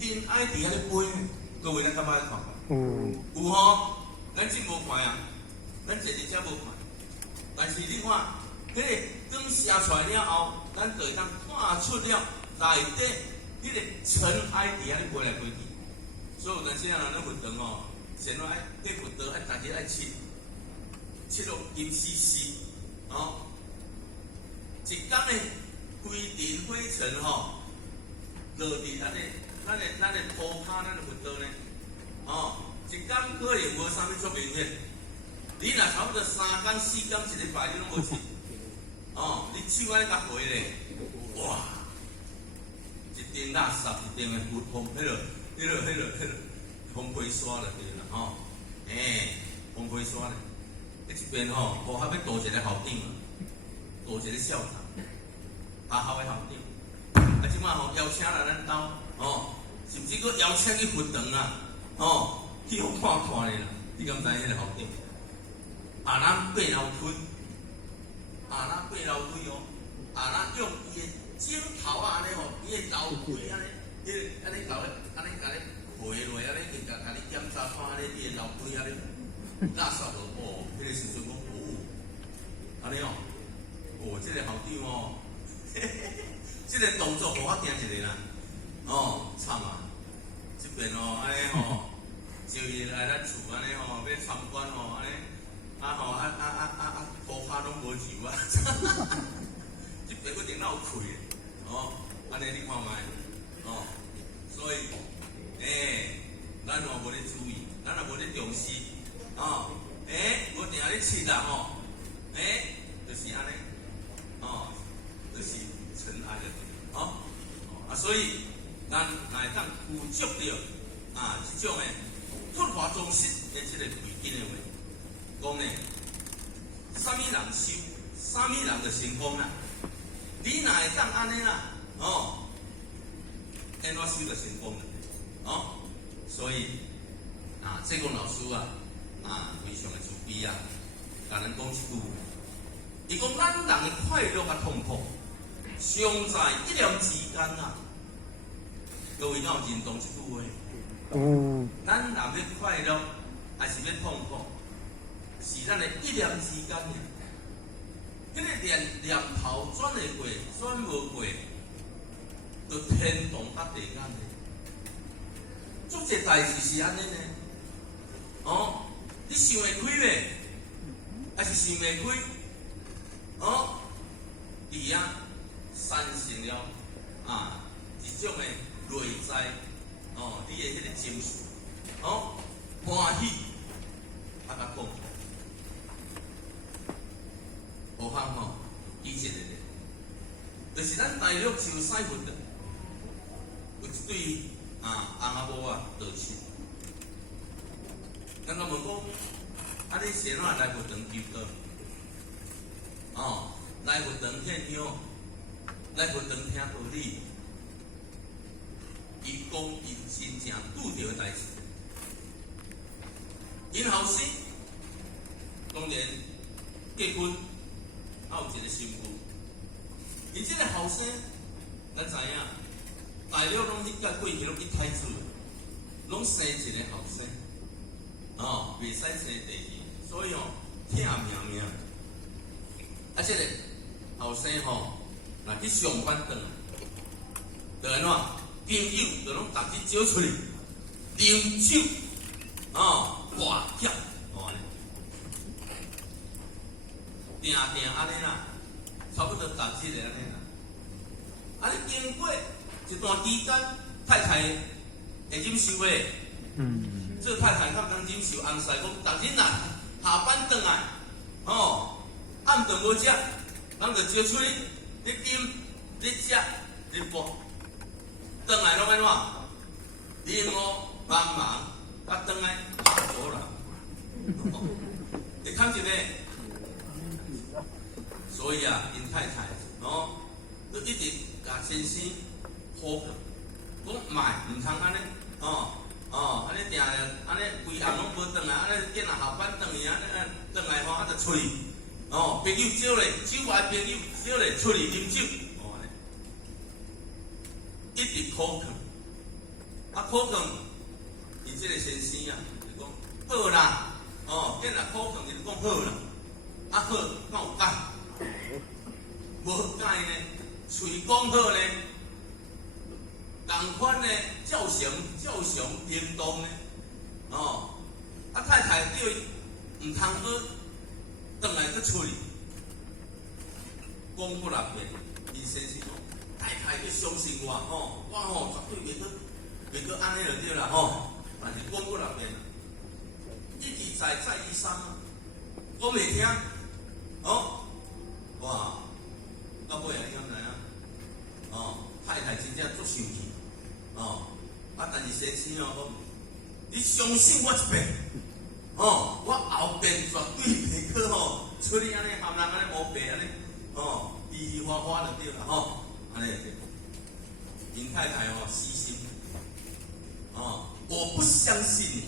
因爱伫遐咧飞，各位咱感觉看看？有吼，咱真无看啊，咱坐伫遮无看。但是你看，迄个光射出来了后，咱就会当看出了内底迄个尘埃伫遐咧飞来飞去。所以有阵时啊，咱咧运动哦，先爱迄运动爱逐日爱切到金丝丝，哦，一天的规尘灰尘吼，落伫咱的涂骹，咱的运动呢，哦，一天可能无啥物足明显。你若差不多3天4天一礼拜你拢无切，哦，你手安尼甲回咧，哇，一定垃圾，一定的风，迄个风飞沙了对啦，吼，风飞沙咧。一边吼，学校要多一个校长啊，多一个校长，学校的校长。啊，即摆吼邀请来咱兜，哦，甚至佫邀请去运动啊，哦，去互看咧啦。你敢知迄个校长？咱8楼梯，咱8楼梯哦，咱用伊的镜头啊，安尼吼，伊的楼梯安尼，安尼甲你回落，安尼甲你检查看，安尼伊的楼梯安尼。垃圾哦，迄个时阵讲哦，安尼哦，这个校长哦，这个动作互我惊一个啦，哦，惨啊！这边哦，安尼吼，招伊来咱厝安尼吼，要参观吼，安尼，涂骹拢无钱啊，这边一定闹亏哦，安尼你看卖，哦，所以，咱若无咧注意，咱若无咧重视。哦，无定咧切啦吼，就是安尼，哦，就是尘埃了，哦，所以咱来当捕捉到这种突发状势的这个背景的话，讲呢，啥物人修，啥物人就成功啦。你若会当安尼啦，哦，安怎修就成功了，哦，所以这个老师非常的慈悲啊！甲咱讲一句，伊讲咱人的快乐甲痛苦，常在一念之间啊！各位敢有认同这句话？咱人要快乐还是要痛苦，是咱的一念之间呢。迄个念头转会过，转无过，就天堂甲地间呢。做这代志是安尼呢？哦。你想会开袂？还是想袂开？哦，你产生了一种的内在你的迄个情绪，欢喜，甲讲，何况以前的人，就是咱大陆像西云的，有一对翁仔某道歉。咱讲问讲，你先来活堂求道，来活堂献香，来活堂听道理，伊讲伊真正拄着代志。因后生当然结婚，有一个媳妇，因这个后生，咱知影，大陆拢迄届过去拢一太子，拢生一个后生。袂使生第二，所以疼命。这个后生若去上班转来，就安怎？朋友就拢逐日招出去，啉酒，喝酒，定安尼啦，差不多逐日的安尼啦。安尼经过一段期间，太太会忍受的。这太太较讲忍受，红婿讲，逐日若下班转来，暗顿无食，咱就招出去，你啉、你食、你播，转来拢安怎？啉哦，忙，甲转来无啦，会看一个，所以因太太就一直甲先生呼讲唔通安尼，安尼定安尼规暗拢无转来，安尼见下班转去，安尼转来就出去，朋友少咧，酒外朋友少咧，出去啉酒，一直苦劝，啊，可能伊即个先生啊，就讲好啦，见若可能就是讲好啦，啊好，敢有解？无解呢，喙讲好呢，同款呢，照常行动呢，啊太太对毋通去转来去处理，讲不六遍，伊先生讲太太要相信我我绝对袂去安尼就对啦但是讲不六遍啦，一而再再而三啊，我袂听哇！到尾啊，你敢知影？太太真正足生气，但是先生讲，你相信我一遍，我后边绝对袂去出你安尼含人安尼乌白安尼，稀稀花花就对啦，安尼就对。林太太死心，我不相信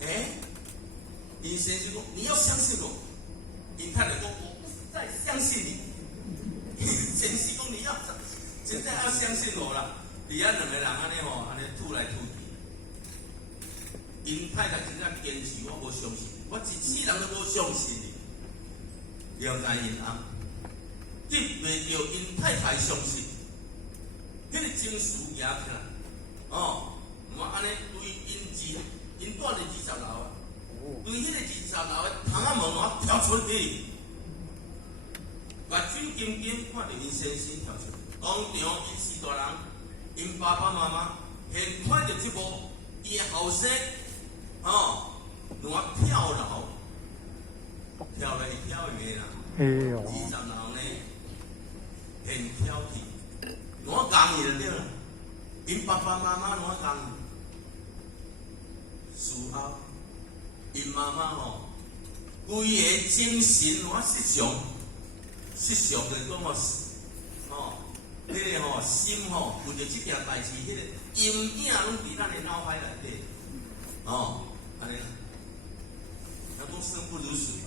你，林先生讲，你要相信我。林太太讲，我不是在相信你。先生讲，你要真正要相信我啦！而家两个人安尼安尼吐来吐去，因太太真正坚持，我无相信，我一世人都无相信你。了解因翁，得袂着因太太相信，迄个情绪压起来，我安尼对因住伫20楼啊，对迄个20楼的窗仔门我跳出去。目睭金金看到因先生跳出，当场因四大人，因爸爸妈妈现看到这幕，伊的后生，乱跳楼，跳来跳去啦，20楼呢，现跳去，乱讲伊就对啦，因爸爸妈妈乱讲伊，事后因妈妈规个精神乱失常。失常就是讲迄个心为着这件代志，迄个阴影拢伫咱的脑海内底，安尼，咱讲生不如死嘛，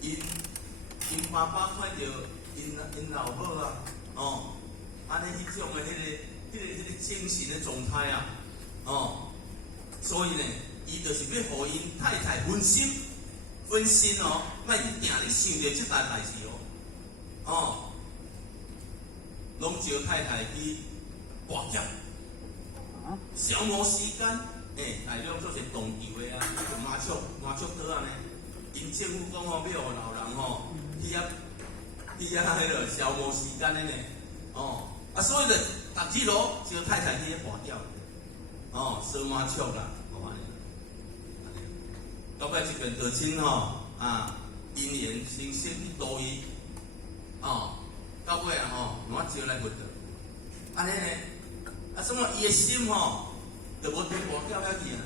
因爸爸看到因老母啊，安尼迄种的迄个精神的状态啊，所以呢，伊就是要互因太太分心。莫一定你想着即代代志拢招太太去跋筊，消磨时间。大量做些动球的啊，麻雀桌啊呢，因政府讲要互老人去迄个消磨时间的呢，所以就逐日咯招太太去跋筊，烧麻雀啦，到尾这边得亲因缘先生去度伊，到尾我招来活动，安尼呢，什么伊的心就无伫跋筊遐去啊，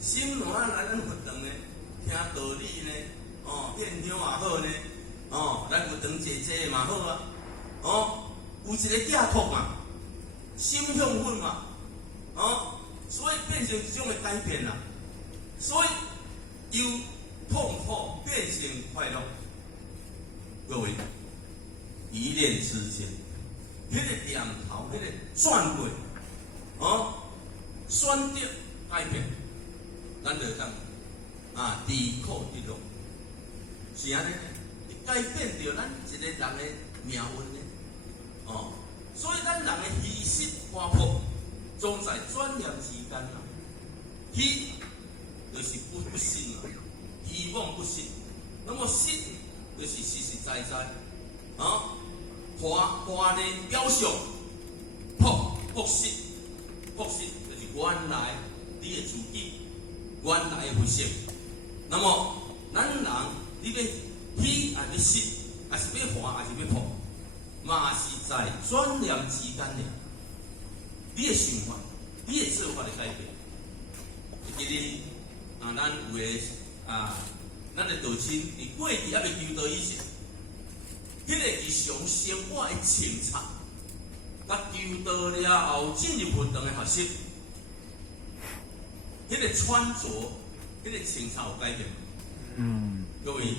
心来咱活动呢，听道理呢，献香也好呢，咱活动坐坐嘛好啊，有一个寄托嘛，心向稳嘛，所以变成一种的改变啦，所以。由痛苦变成快乐，各位，一念之间，迄个念头，迄个转过，选择改变，咱就当离苦得乐，是安尼，改变着咱一个人的命运呢，所以咱人的虚实花破，总在转念之间啦，就是不信嘛，希望不信。那么信就是实实在在，花的表象，朴实就是原来你的自己，原来的佛性。那么咱人你要虚还是实，还是要花还是要朴，嘛是在转念之间呢。你的想法，你的做法的改变，会记哩。咱有诶咱诶道亲，伫过去还未求道以前，迄个日常生活诶清查，甲求道了后进入活动诶学习，迄个穿着，迄个清查有改变。各位，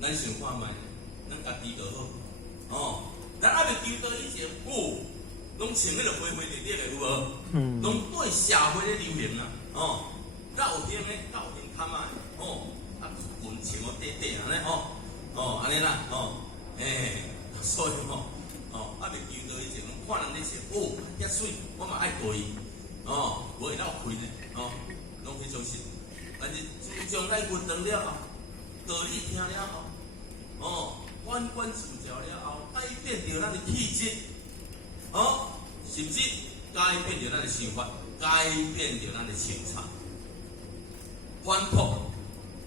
咱想看卖，咱家己就好。咱还未求道以前，拢穿迄个花花绿绿的有无？拢对社会的流行啊，较有型的，较有型坎啊，啊，裙穿哦短短安尼安尼啦，所以啊，袂记到以前看人咧穿，遐水，我嘛爱过伊，无会闹开呢，拢非常实。但是自从咱运动了后，道理听了后，关关注教了后，改变着咱的气质，甚至改变着咱的想法，改变着咱的情操，反璞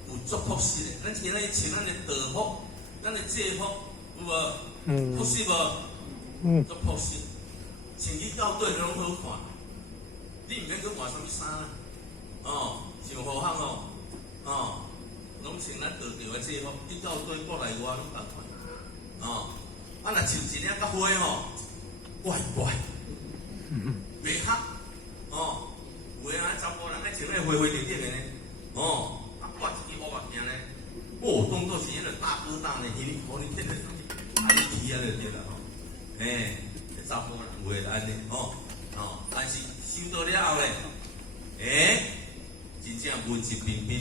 有足朴实的。咱今仔日穿咱的道服，咱的制服有无？朴实无？足朴实，穿去到底拢好看。你毋免去换啥物衫啦，上好汉拢穿咱道教的制服，你到底国内外拢共款，若穿一领较花怪怪，袂合，有诶啊，查甫人爱穿迄花花绿绿的呢，啊挂一支乌目镜呢，当作是迄个大哥大呢，你听着，啊你去啊就对啦查甫人有诶安尼但是收到了后咧，真正文质彬彬，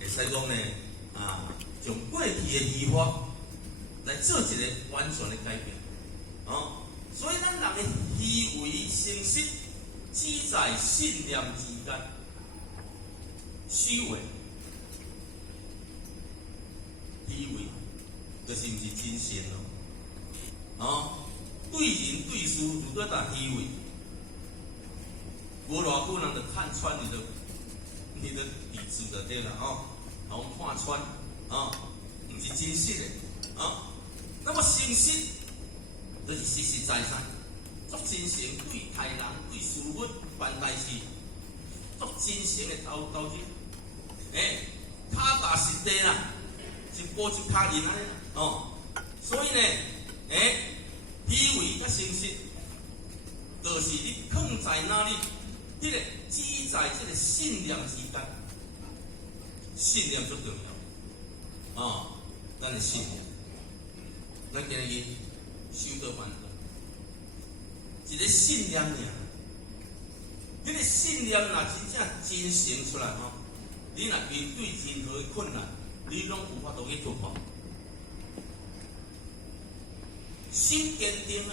会使讲呢从过去的医法来做一个完全的改变，所以咱人的虚伪诚实，只在信念之间。虚伪、虚伪，就是毋是真诚咯，对人对事如果打虚伪，无偌久人就看穿你的底子就对了然后看穿毋是真实的那么诚实就是实实在在，作真诚对待人对事物办代志，作真诚的投入，脚踏实地啦，一步一脚印安尼所以呢，虚伪甲诚实，就是你放在哪里，迄个只在这个信念之间，信念最重要咱的信念，咱今日修道办道，一个信念尔，迄个信念若真正真诚出来你若面对任何的困难，你拢有法度去突破。心坚定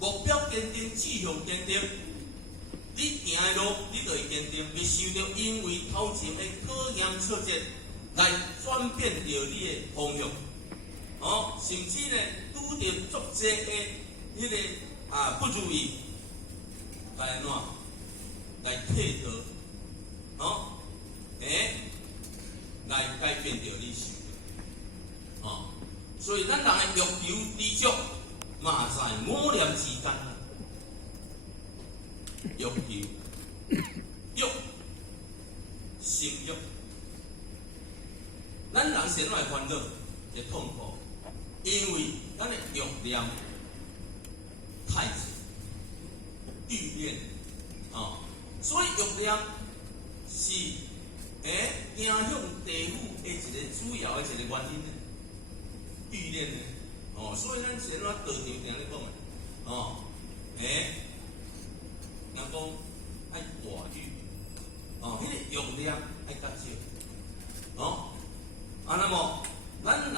目标坚定，志向坚定，你行的路你就会坚定，袂受到因为头前的考验挫折来转变着你的方向，甚至呢拄着足济的迄个不如意，来安怎来退逃，来改变着你受的，所以咱人的欲求知足，嘛在五念之间欲求、欲、性欲，咱人先来烦恼，会痛苦，因为咱的欲念太强，欲念所以欲念是影响地府的一个主要的一个原因呢。欲念呢，所以咱先话道场定咧讲人讲爱寡欲，迄个欲念爱较少，那么咱人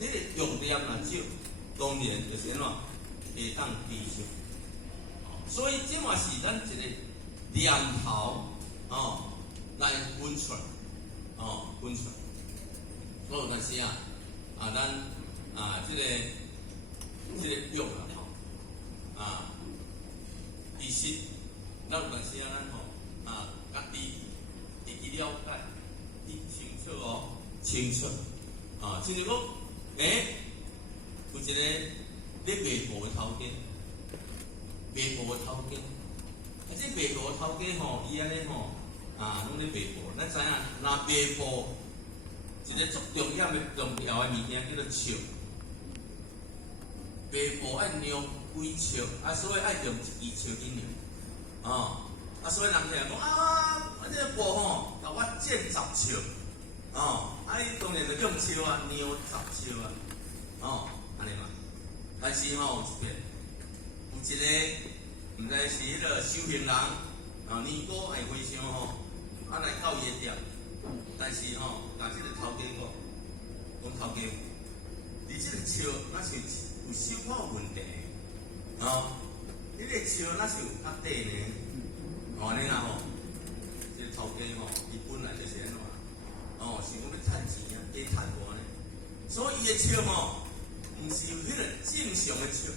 迄个欲念若少，当然就是安怎会当知足。所以这嘛是咱一个念头来分出来，分出来。所以但是咱这个欲其实咱有当时咱家己会去了解，去清楚清楚亲像讲有一个咧卖布的头家，卖布的头家，这卖布的头家伊安尼拢咧卖布，咱知影，若卖布一个足重要的物件叫做笑。卖布爱酿几笑，所以爱用一支笑去酿，所以人听讲这个布甲我剪10笑，伊当然就用笑酿10笑安尼嘛。但是吼有一个毋知是迄个修行人，年糕爱非常吼，来到伊个店，但是吼，甲即个头家讲头家，你即个笑那是有小可问题，迄个笑那是有较短呢，安尼啦吼，即个头家吼，伊本来就是安怎，想讲要趁钱啊，加趁我呢，所以伊个笑吼，毋是有迄个正常的笑，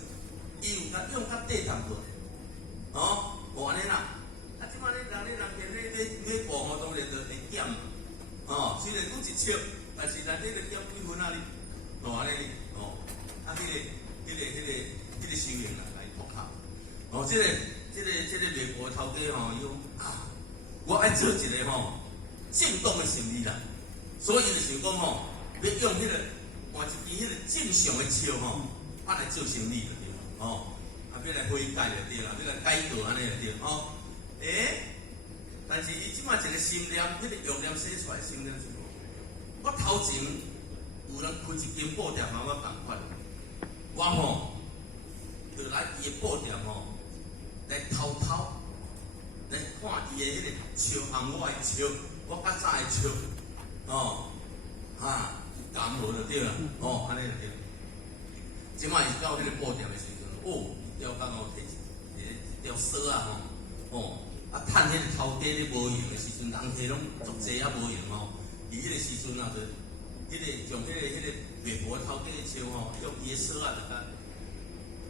伊有甲用较短淡薄，无安尼啦。即摆人咧播吼，当然就会减，虽然讲一笑，但是内底就减几分啊哩，安尼哩，迄个收银啊，来扑卡，即个卖布头家吼，伊讲我爱做一个吼正当的生意啦，所以就想讲吼，要用迄个换一支迄个正常的笑吼，来做生意就对啦，要来悔改就对啦，要来改过安尼就对，但是伊即摆一个心念，迄个用念写出来心念是，我头前有人开一间布店，我共款，我吼就来伊个布店吼，来偷偷来看伊个迄个笑，含我个笑，我较早个笑，感无就对啦，安尼就对。即摆伊到迄个布店个时阵，一条刚好摕一条绳啊吼，趁迄个头家咧无用的时阵，人摕拢足济啊无用吼。伊迄个时阵啊，就迄个从迄个卖布头家个笑吼，用伊个绳啊，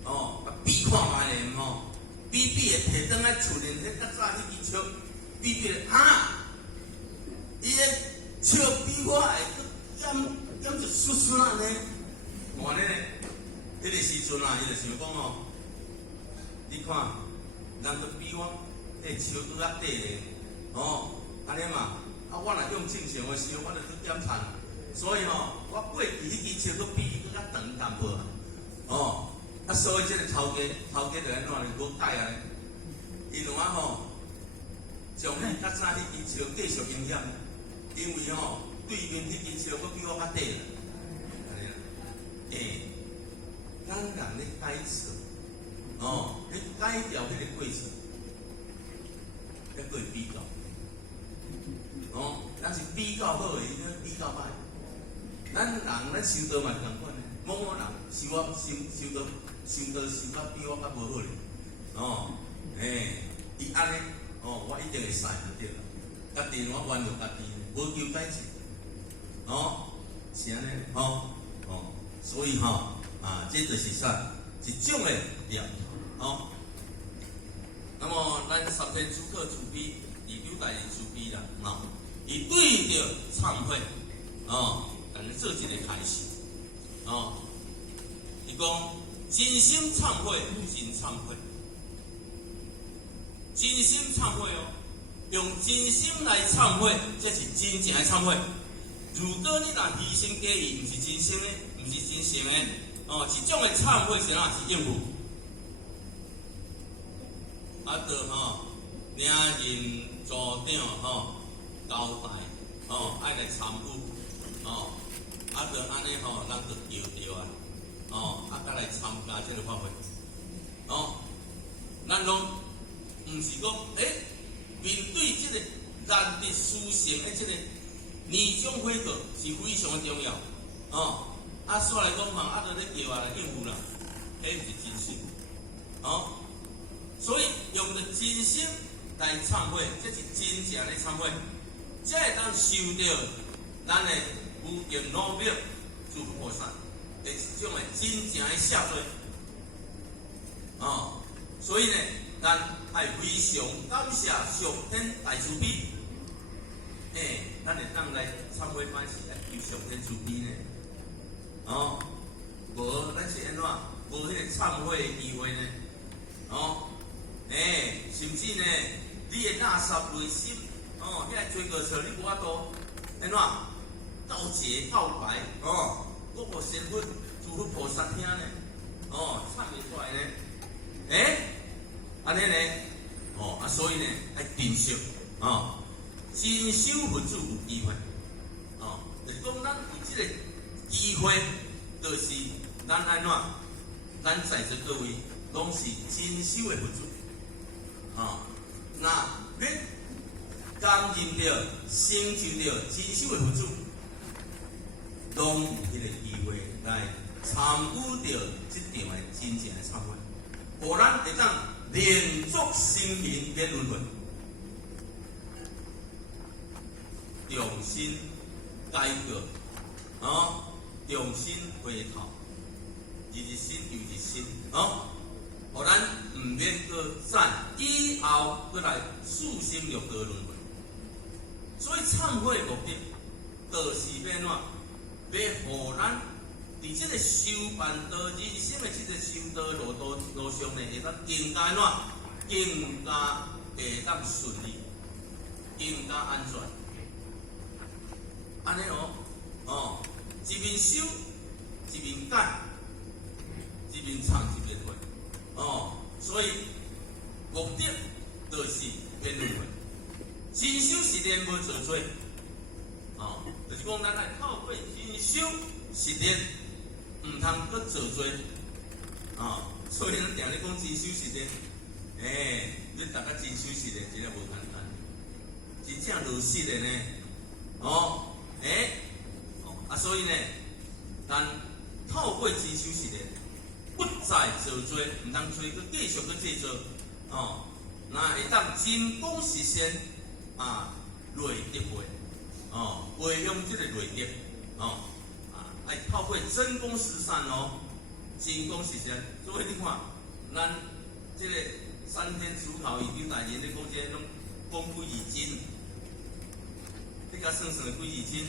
就甲比看卖咧吼，比个摕转来厝里，迄较早迄支笑，比咧伊个笑比我会减一丝丝安尼，安尼咧，迄个时阵啊，伊就想讲吼，你看，人就比我。笑拄较短咧，安尼嘛，我若用正常的笑，我就去减趁，所以我过去迄支笑佫比伊佫较长淡薄啊，所以即个头家就安怎咧，无改啊，因为将伊较早迄支笑继续影响，因为对面迄支笑佫比我较短啦，安尼啦，咱人咧改错，咧改掉迄个过程。还佫会比较，咱是比较好诶，比较歹。咱收到嘛同款诶，某人收到比我较无好咧，伊安尼，我一定会使就对啦。家己我原谅家己，无求改进，是安尼，所以这就是啥，一种诶念头，那么，咱三天主客主悲，二九大人主悲啦，伊对着忏悔，但是做一个开始，伊讲真心忏悔，真忏悔，真心忏悔用真心来忏悔，这是真正的忏悔。如果你若疑心介意，毋是真心的，毋是真诚的，这种的忏悔是哪？是应付。领任组长交代爱来参与安尼人就叫着甲来参加这个法会咱拢毋是讲面对这个难得殊胜的这个年终会课是非常的重要所来讲就咧叫来应付啦，迄是真心所以用着真心来忏悔，这是真正的忏悔，才会当受到咱的无形老表诸佛菩萨的一种的真正的赦罪。所以呢，咱爱非常感谢上天大慈悲，咱会当来忏悔反思，来求上天慈悲呢。无咱是安怎？无迄个忏悔的机会呢？甚至呢，你的垃圾内心，遐个罪过错你无法度，安怎？告解告白，我无身份诸佛菩萨听呢，唱袂出来呢，安尼呢，所以呢，爱珍惜，真修佛祖有机会，就是讲咱有这个机会，就是咱安怎？咱在座各位拢是真修的佛祖，那要感应着、成就着真修的佛祖，拢有迄个机会来参与着这场的真正的参会，互咱会当连续生命免轮回，重新改革，重新回头。一新又一新，互咱唔免搁再以后搁来四生六道轮回。所以忏悔的目的，就是要怎？要互咱伫这个修办道人生的这个修道路上呢，会当更加怎？更加会当顺利，更加安全。安尼一面修，一面改。一面唱一面会，所以目的就是免轮回。真修实练无做做，就是讲咱来透过真修实练，唔通搁做做，所以咱定咧讲真修实练，你大家真修实练真系无简单，真正落实的呢，所以呢，咱透过真修实练。不再做做，唔通做，佮继续佮制作，那会当真功实现累积会，培养这个累积，爱透过真功实善真功实现。所以你看，咱这个3天主考已经来年咧讲这种讲几字经，你甲算算几字经，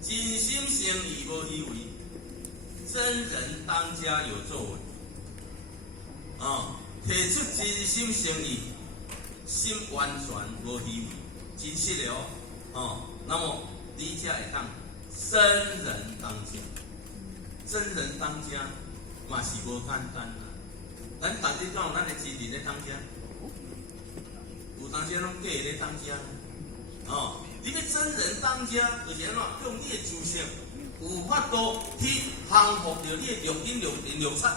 真心诚意无以为。真人当家有作为，提出真心诚意，心完全无虚伪，真实的那么你才会当真人当家，真人当家嘛是无简单啦。咱逐日讲咱的真人咧当家，有当时拢假咧当家，你要真人当家，就是安怎用你的知识。有法度去降服着你的六因六尘，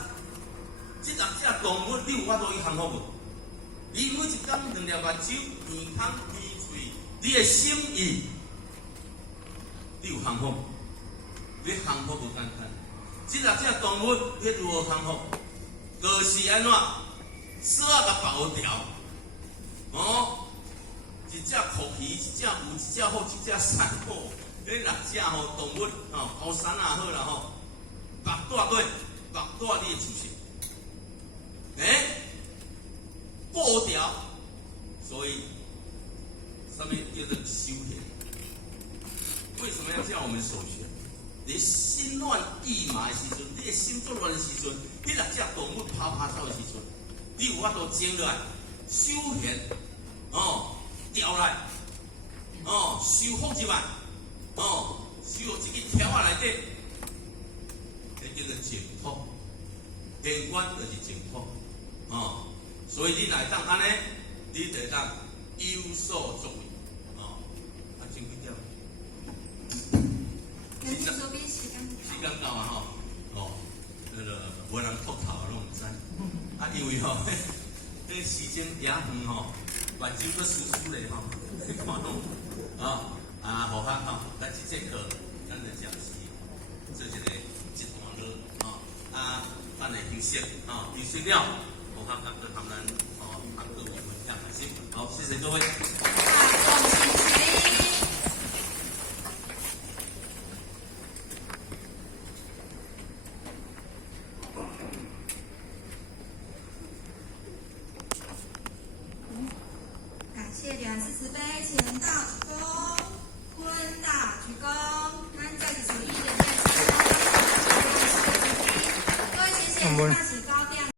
这6只动物你有法度去降服无？你每一天2粒目睭、耳孔、鼻喙，你的心意，你有降服？你降服无简单。这6只动物你如何降服？就是安怎？手啊甲包条，一只酷鱼，一只有，一只好，一只散好。这6只动物高山也好啦目带对，目带你的知识，步调，所以上面叫做修行。为什么要叫我们守学？你心乱意麻的时阵，你的心作乱的时阵，这6只动物跑走的时阵，你有法度静落来修行，调来，修复一下。需要这个条啊内底，迄叫做净土，根源就是净土，所以你来当安尼，你就当有所作为，真几点？时间到啊那个无人吐头拢唔知，因为这时间也远目睭搁湿湿嘞你看拢互较咱这节课，咱就暂时做一个一段落咱来休息休息了，互较咱他们各位分享开心。好，谢谢各位。感谢两次慈悲，前道鞠躬。坤大鞠躬，咱再次从1点开始，各位谢谢。